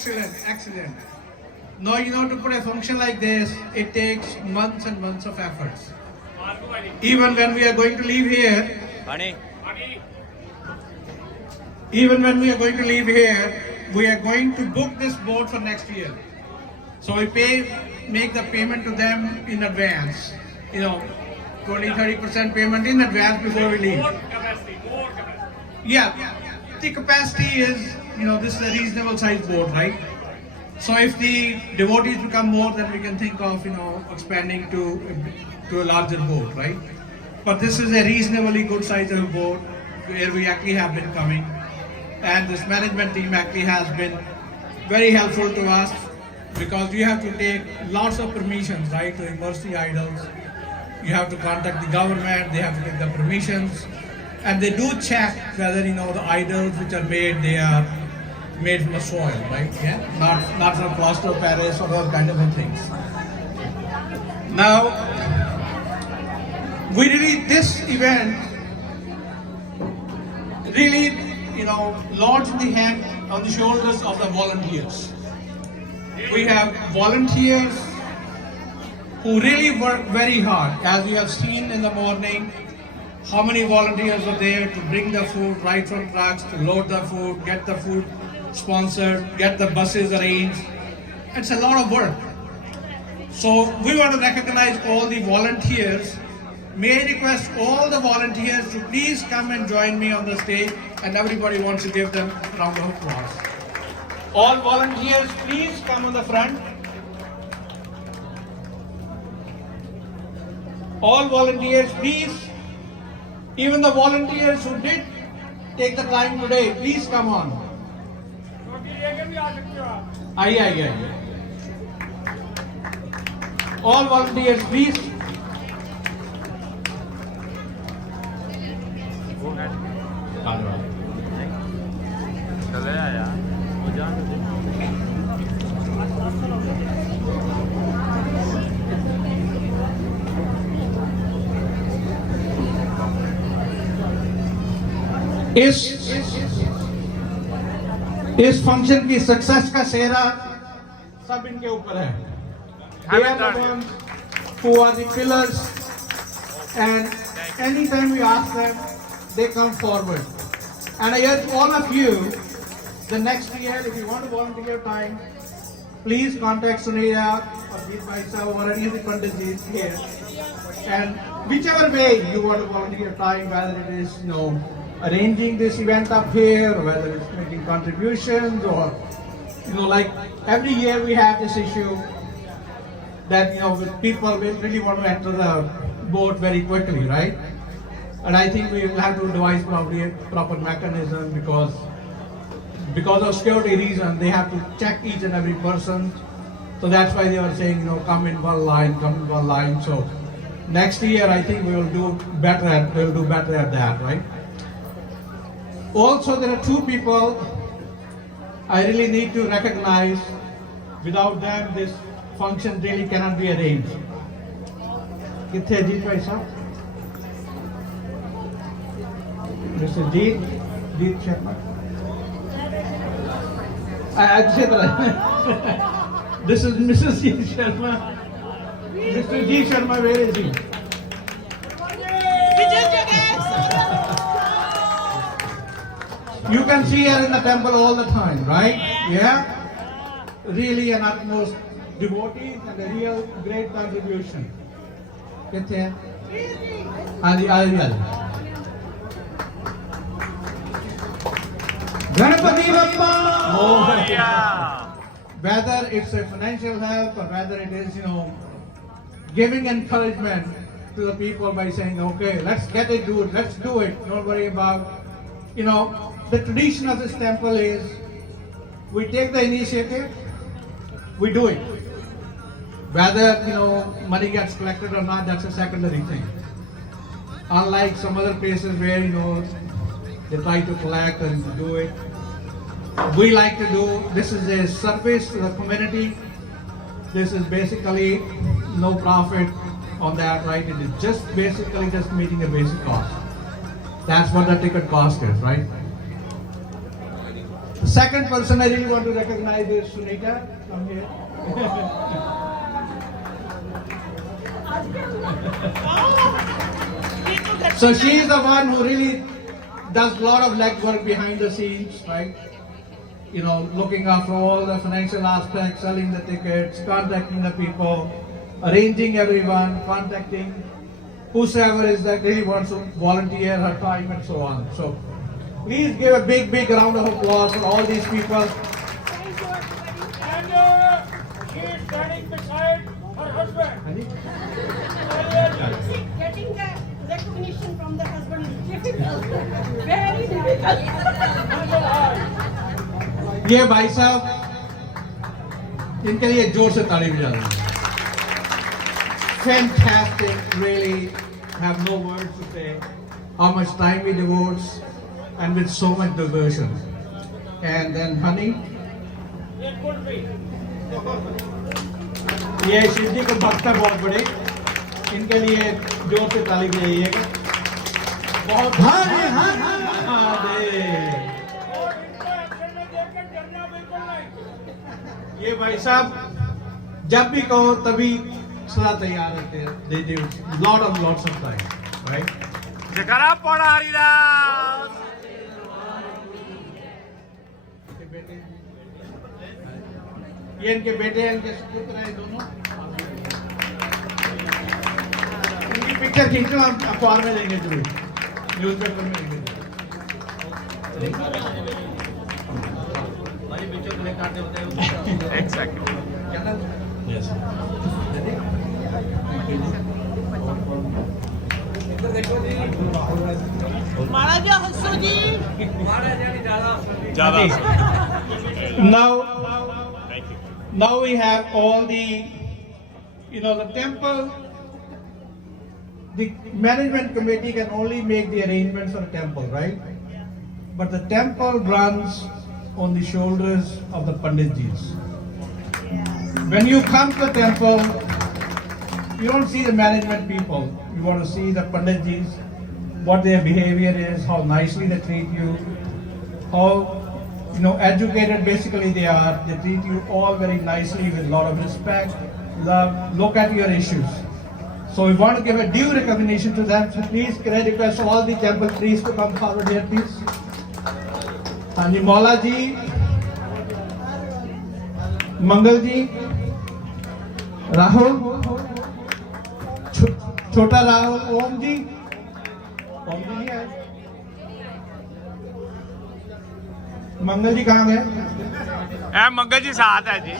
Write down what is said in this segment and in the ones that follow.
excellent, excellent. Now, to put a function like this, it takes months and months of efforts. Even when we are going to leave here, we are going to book this boat for next year. So we make the payment to them in advance. 20-30% payment in advance before we leave. Yeah, the capacity is, this is a reasonable size boat, right? So if the devotees become more, then we can think of, expanding to a larger boat, right? But this is a reasonably good size of boat where we actually have been coming. And this management team actually has been very helpful to us because you have to take lots of permissions, right, to immerse the idols. You have to contact the government, they have to take the permissions. And they do check whether, the idols which are made, they are made from the soil, right? Yeah, not from plaster of Paris or those kind of things. Now, this event really, lodged the hand on the shoulders of the volunteers. We have volunteers who really work very hard. As you have seen in the morning, how many volunteers are there to bring the food right from trucks, to load the food, get the food sponsored, get the buses arranged. It's a lot of work. So we want to recognize all the volunteers. May I request all the volunteers to please come and join me on the stage, and everybody wants to give them a round of applause. All volunteers, please come on the front. All volunteers, please. Even the volunteers who did take the time today, please come on. Aye. All volunteers, please. इस function की success का सेहरा सब इनके ऊपर है. They are the ones who are the pillars, and anytime we ask them, they come forward. And I urge all of you, the next year, if you want to volunteer time, please contact Suneya or Deep myself or any of the pandits here. And whichever way you want to volunteer time, whether it is, arranging this event up here, or whether it's making contributions, or, like every year we have this issue that, people really want to enter the boat very quickly, right? And I think we will have to devise probably a proper mechanism because of security reasons, they have to check each and every person. So that's why they were saying, come in one line. So next year, I think we will do better at that, right? Also, there are two people I really need to recognize. Without them, this function really cannot be arranged. Kithe Jeet bhai sahab? Mr. Jeet Sharma. This is Mrs. Jeet Sharma. Mr. Jeet Sharma, where is he? You can see her in the temple all the time, right? Yeah? Really an utmost devotee and a real great contribution. Kithe? Adi. Ganapati Bappa! Whether it's a financial help or whether it is, giving encouragement to the people by saying, okay, let's get it, let's do it. Don't worry about, the tradition of this temple is we take the initiative, we do it. Whether, money gets collected or not, that's a secondary thing. Unlike some other places where, they try to collect and do it. We like to do, this is a service to the community. This is basically no profit on that, right? It is just basically just meeting a basic cost. That's what the ticket cost is, right? The second person I really want to recognize is Sunita. Come here. So she is the one who really does a lot of legwork behind the scenes, right? You know, looking after all the financial aspects, selling the tickets, contacting the people, arranging everyone, contacting whosoever is that really wants to volunteer her time and so on. So please give a big, big round of applause for all these people. Thank you, everybody. And she is standing beside her husband. See, getting the recognition from the husband is difficult. Very difficult. ये भाई साहब, इनके लिए जोर से ताली बजा दें. Fantastic, really have no words to say. How much time we devote, and with so much devotion. And then honey, It could be. ये शिव जी को भक्त है बहुत बड़े. इनके लिए जोर से ताली बजाइएगा. बहुत और इनको एक्शन में देखकर डरना बिल्कुल नहीं. ये भाई साहब जब भी कहो तभी सदा तैयार रहते हैं. They do lots of time, right? जकरा पड़ा हरिदास ये इनके बेटे हैं, इनके सुपुत्र हैं दोनों. इनकी पिक्चर खींचो, हम अखबार में देंगे जरूर, न्यूज़पेपर में देंगे. Exactly. Yes. महाराजा हंसो जी. ज्यादा Now we have all the, the temple. The management committee can only make the arrangements for the temple, right? But the temple runs on the shoulders of the Panditjis. When you come to the temple, you don't see the management people. You want to see the Panditjis, what their behavior is, how nicely they treat you, how educated basically they are. They treat you all very nicely with a lot of respect, love, look at your issues. So we want to give a due recognition to them. So please, can I request all the temple priests to come forward here, please? Hanji Maula ji, Mangal ji, Rahul, Chota Rahul, Om ji. Om ji है. मंगल जी कहाँ गए? मंगल जी साथ है जी.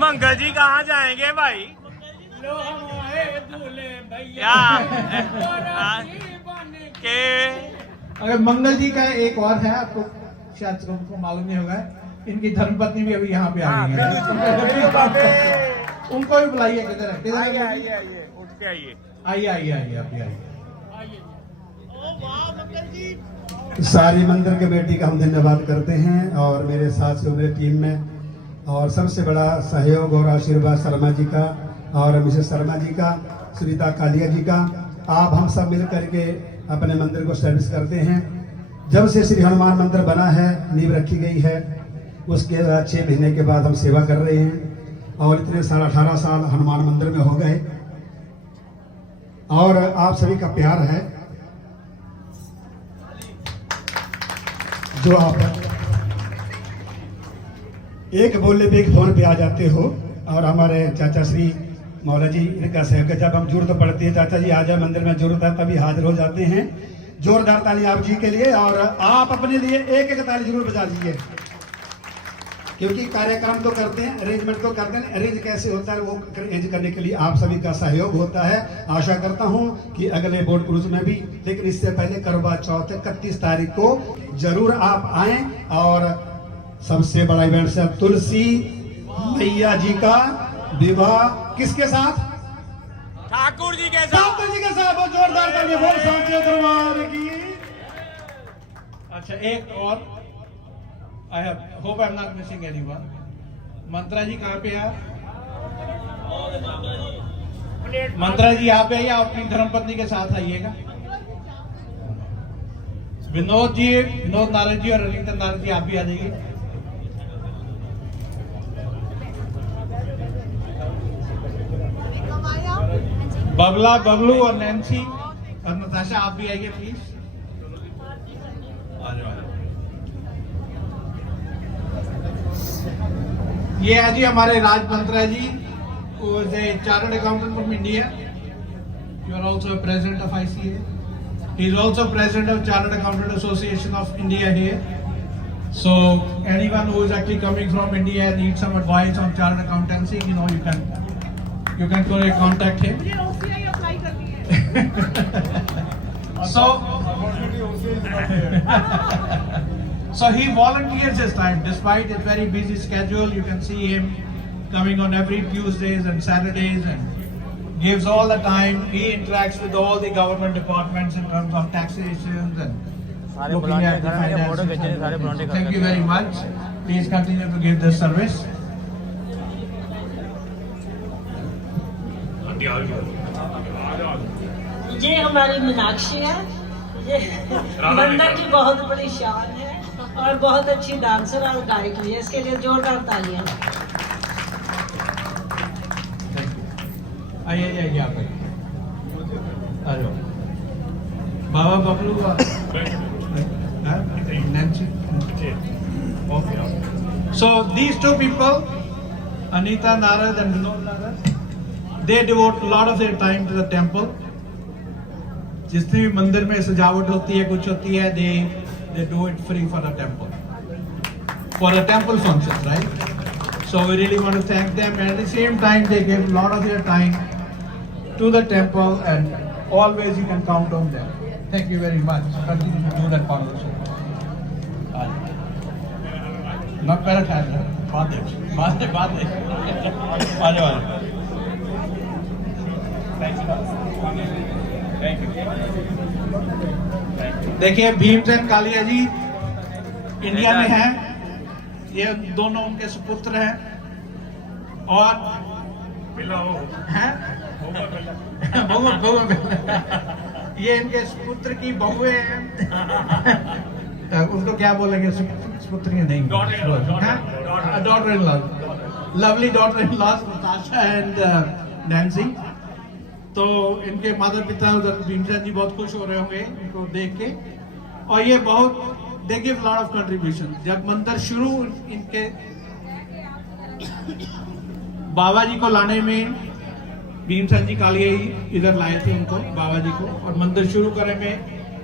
मंगल जी कहाँ जाएंगे भाई? लो हम आए दूल्हे भैया. क्या के अगर मंगल जी का एक और है, आपको शायद को मालूम नहीं होगा, इनकी धर्मपत्नी भी अभी यहाँ पे आ गई है. उनको भी बुलाइए. किधर है? आइए उठ के आइए. आइए आप भी आइए. सारी मंदिर कमेटी का हम धन्यवाद करते हैं और मेरे साथ मेरे टीम में, और सबसे बड़ा सहयोग और आशीर्वाद शर्मा जी का और मिसेस शर्मा जी का, सुनीता कालिया जी का. आप हम सब मिल करके अपने मंदिर को सर्विस करते हैं. जब से श्री हनुमान मंदिर बना है, नींव रखी गई है, उसके 6 महीने के बाद हम सेवा कर रहे हैं और इतने साल 18 साल हनुमान मंदिर में हो गए और आप सभी का प्यार है जो आप एक बोलने पे एक फोन पे आ जाते हो. और हमारे चाचा श्री मौला जी, इनका सहयोग, जब हम जरूरत पड़ती है, चाचा जी आ जाए मंदिर में, जरूरत है तभी हाजिर हो जाते हैं. जोरदार ताली आप जी के लिए, और आप अपने लिए एक एक ताली जरूर बजा लीजिए, क्योंकि कार्यक्रम तो करते हैं, अरेंजमेंट तो करते हैं. अरेंज कैसे होता है वो अरेंज करने के लिए आप सभी का सहयोग होता है. आशा करता हूं कि अगले बोट क्रूज में भी, लेकिन इससे पहले करवा चौथ 31 तारीख को जरूर आप आए. और सबसे बड़ा इवेंट है तुलसी मैया जी का विवाह. किसके साथ? ठाकुर जी के साथ. ठाकुर जी के साथ. वो जोरदार ताली बोल सांचे दरबार की. अच्छा, एक और, I hope I'm not missing anyone. मंत्रा जी कहाँ पे है? मंत्रा जी यहाँ पे आइए, आप अपनी धर्मपत्नी के साथ आइएगा. विनोद नारायण जी और रविंद्र नारायण जी आप भी आ जाइए. बबला, बबलू और नैन्सी और नताशा, आप भी आइए प्लीज। ये है जी हमारे राज मंत्रा जी, who is a chartered accountant from India. You are also a president of ICA. He is also president of Chartered Accountant Association of India here. So anyone who is actually coming from India and needs some advice on chartered accountancy, you know, you can go and contact him. मुझे OCI apply करनी है। So so he volunteers his time despite his very busy schedule. You can see him coming on every Tuesdays and Saturdays and gives all the time. He interacts with all the government departments in terms of taxation and looking at the finances. Thank you very much. Please continue to give this service. ये हमारी मीनाक्षी है, ये मंदिर की बहुत बड़ी शान है और बहुत अच्छी डांसर और गायक भी है। इसके लिए जोरदार तालियां। आइए यहाँ पर आ जाओ। बाबा Bablu So these two people, Anita Narad and Vinod Narad, they devote a lot of their time to the temple. जितनी भी मंदिर में सजावट होती है, कुछ होती है, they do it free for the temple, for the temple functions, right? So we really want to thank them, and at the same time they give a lot of their time to the temple, and always you can count on them. Thank you very much. Continue to do that for us. Not better time. बात आ जाओ। देखिए भीमसेन कालिया जी India में हैं, ये दोनों उनके सुपुत्र हैं और हैं ये इनके सुपुत्र की बहुएं हैं। उसको क्या बोलेंगे, सुपुत्रियां नहीं, daughter in law, lovely daughter in law Natasha and Nancy. तो इनके माता पिता उधर भीमसेन जी बहुत खुश हो रहे होंगे इनको देख के, और ये बहुत they give lot of contribution. जब मंदिर शुरू इनके बाबा जी को लाने में भीमसेन जी कालिया ही इधर लाए थे उनको, बाबा जी को, और मंदिर शुरू करने में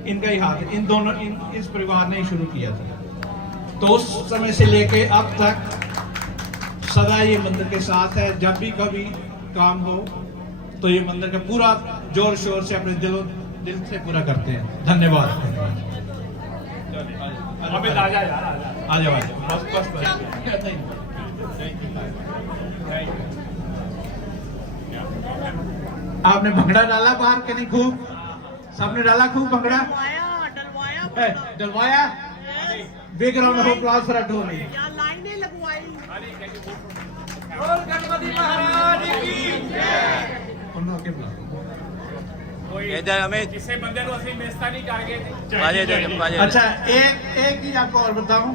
इनका ही हाथ है। इन दोनों इस परिवार ने ही शुरू किया था। तो उस समय से लेके अब तक सदा ये मंदिर के साथ है। जब भी कभी काम हो तो ये मंदिर का पूरा जोर शोर से अपने दिल से पूरा करते हैं। धन्यवाद। आ जाओ आपने भंगड़ा डाला बाहर के नहीं? खूब सबने डाला, खूब भंगड़ा डलवाया। Big round of applause for अटोनी। लाइनें लगवाई। गणपति महाराज की जय। जिसे बंदे को असली मेस्ता नहीं कर गए। अच्छा एक ही आपको और बताऊं,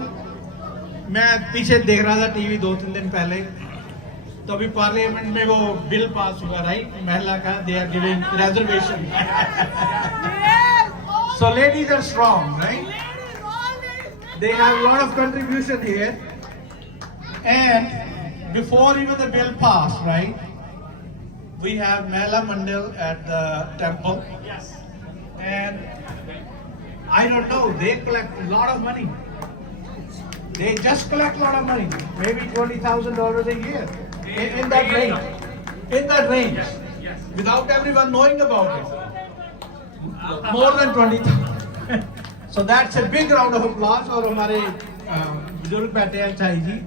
मैं पीछे देख रहा था टीवी 2-3 दिन पहले, तो अभी पार्लियामेंट में वो बिल पास हुआ, राइट, महिला का, they are giving reservation. So ladies are strong, right? They have a lot of contribution here, and before even the bill passed, right, we have Mela Mandal at the temple. Yes. And I don't know, they collect a lot of money. They just collect a lot of money, maybe $20,000 a year, in that range. In that range, Yes. without everyone knowing about it. More than 20,000. So that's a big round of applause for हमारे बुजुर्ग बैठे हैं चाई जी.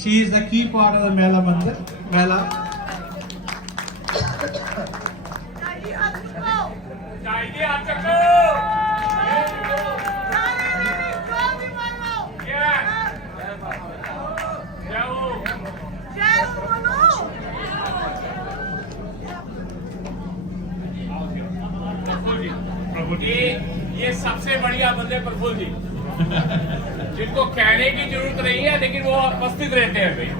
She is the key part of the Mela Mandir. Mela. चाहिए आप चक्को। ये सबसे बढ़िया बंदे प्रफुल्ल जी, जिनको कहने की जरूरत नहीं है लेकिन वो उपस्थित रहते हैं भाई।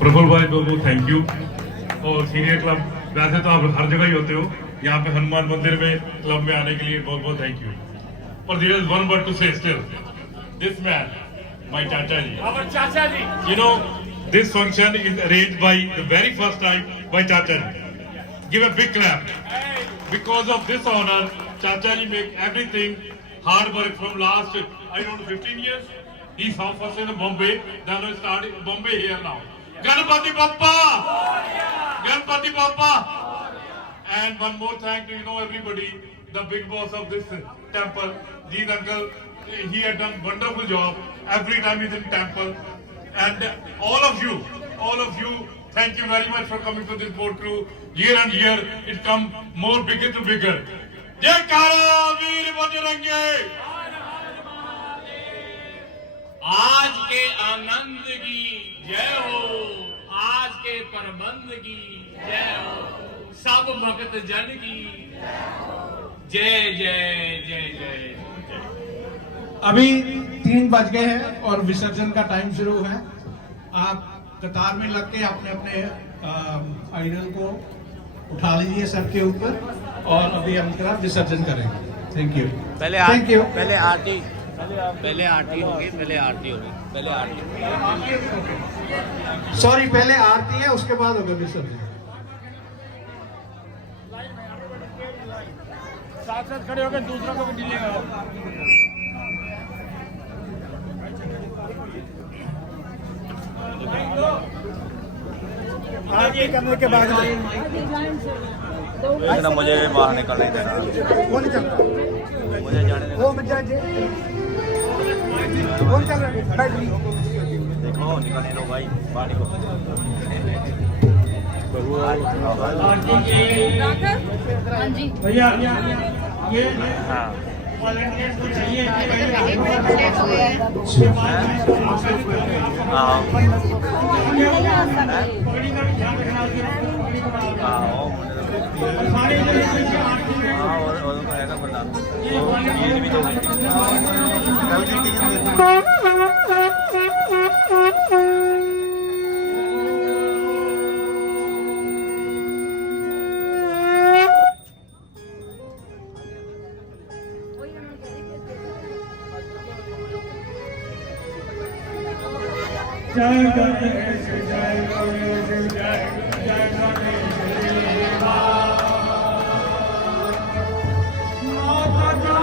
प्रफुल्ल भाई बहुत बहुत थैंक यू, और सीनियर क्लब वैसे तो आप हर जगह ही होते हो, यहाँ पे हनुमान मंदिर में क्लब में आने के लिए बहुत बहुत थैंक यू। पर there is one word to say still, this man, my chacha ji, our चाचा जी, you know, this function is arranged by the very first time by Chacha ji. Give a big clap. Because of this honor, Chacha ji make everything hard work from last, I don't know, 15 years. He saw first in Bombay, then he started Bombay here now. Ganpati Bappa! Ganpati Bappa! And one more thank to, you know, everybody, the big boss of this temple, Jeet uncle, he had done wonderful job every time he's in temple. And all of you, thank you very much for coming to this boat crew. Year and year, it come more bigger to bigger. Jai Kara Veer Bajrange! आज के आनंद की जय हो, आज के प्रबंध की जय हो, सब भक्त जन की जय जय जय जय। अभी 3 बज गए हैं और विसर्जन का टाइम शुरू है। आप कतार में लग के अपने अपने आइडल को उठा लीजिए सर के ऊपर और अभी हम इसका विसर्जन करेंगे। Thank you. Thank you. पहले आरती होगी, पहले आरती। सॉरी, पहले आरती है, उसके बाद होगा विसर्जन। साथ साथ खड़े होकर दूसरों को भी दिलेगा। आरती करने के बाद मुझे बाहर निकलने देना, वो नहीं चलता, मुझे जाने देना। वो चल रहा है, बैठ देखो निकलने दो भाई, बाहर निकलो। भैया ये हाँ वॉलंटियर्स को चाहिए जय गणेश जय गणेश जय गणेश देवा माता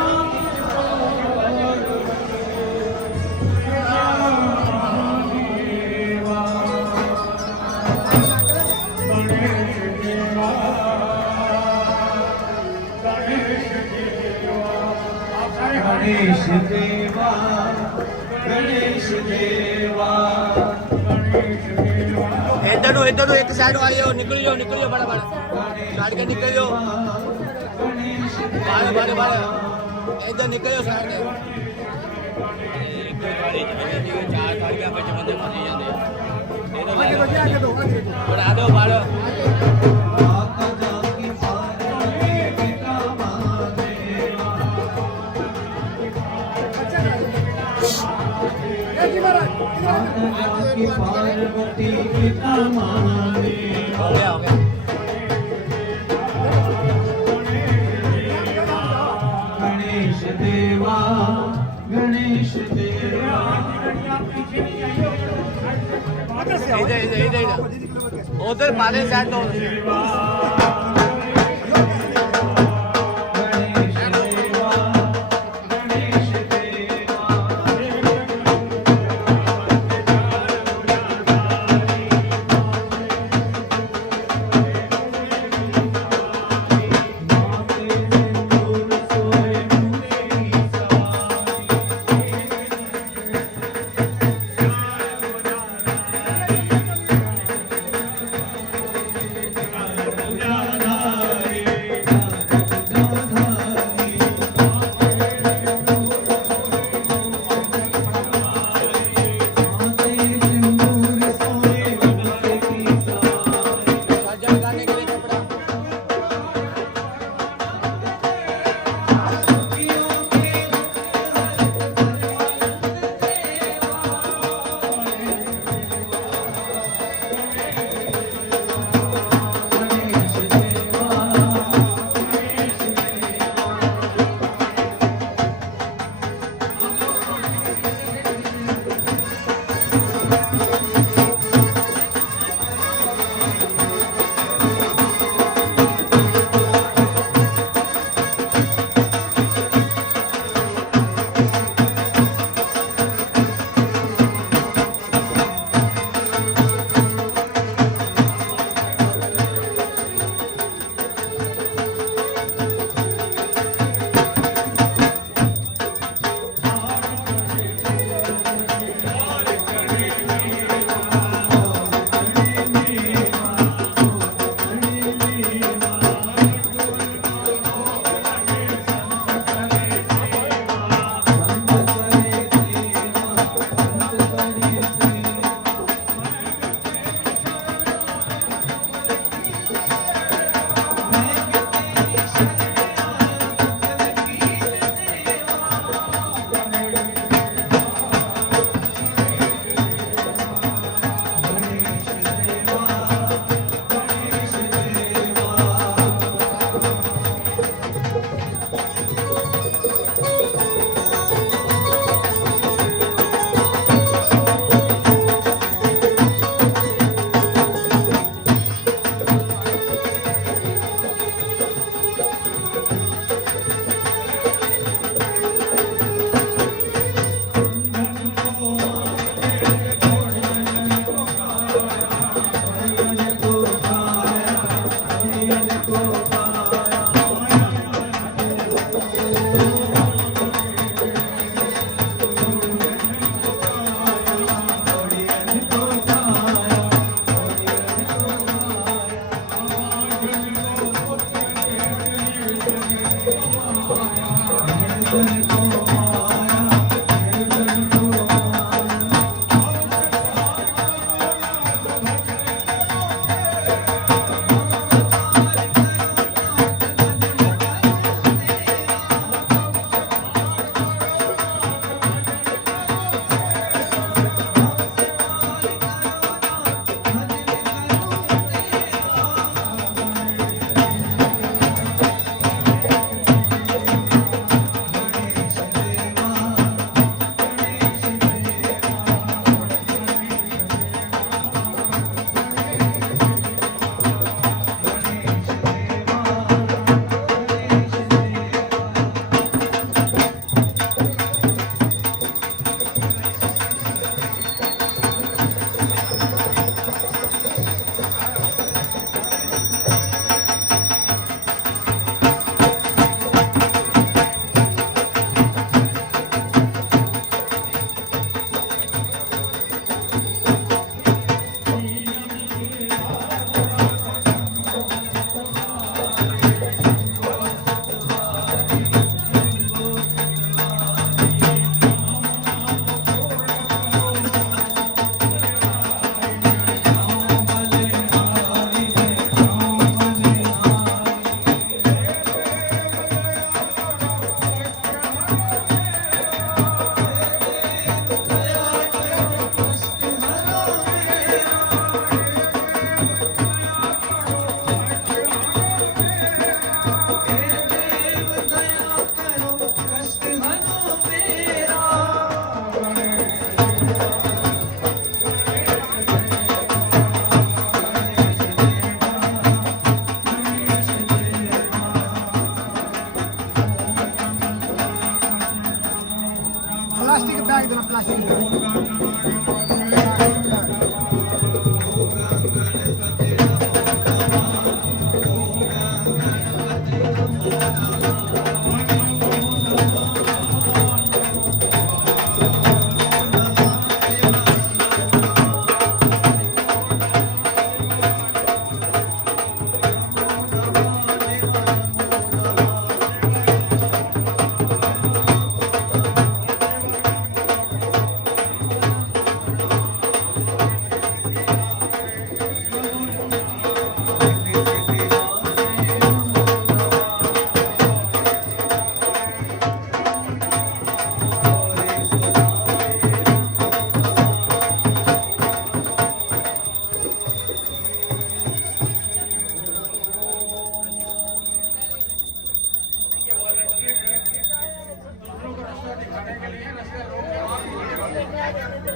देवा गणेश देवा गणेश देवा गणेश देवा इधर एक साइड आ जाओ, निकल जाओ बड़ा साइड के निकल जाओ, बाहर इधर निकल जाओ साइड के। चार गाड़ियां बचे बंदे फंसे जाते, बढ़ा दो बाहर। पार्वती पिता माने हो गया गणेश देवा गणेश देवा। इधर उधर पाले साइड दो। गणेश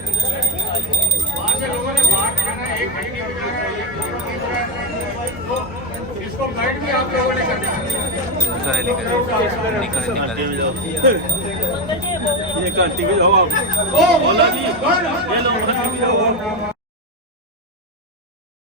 वहाँ से लोगों ने बात करना है, एक महीने में जाना है, एक महीने में जाना है, तो इसको गाइड भी आप लोगों ने करना है। मंगल जी ओ, बोला जी,